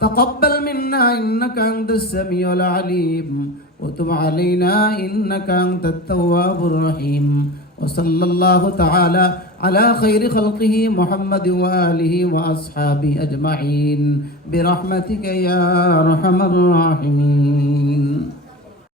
তাকাব্বাল মিন্না ইন্নাকা আনতাস সামিউল আলিম ওয়া তুব আলাইনা ইন্নাকা আনতাত তাওয়াবুর রহিম। ওয়া সাল্লাল্লাহু তাআলা আলা খায়রি খালকিহি মুহাম্মাদ ওয়া আলিহি ওয়া আসহাবিহি আজমাইন বিরহমাতিকা ইয়া আরহামার রাহিমিন।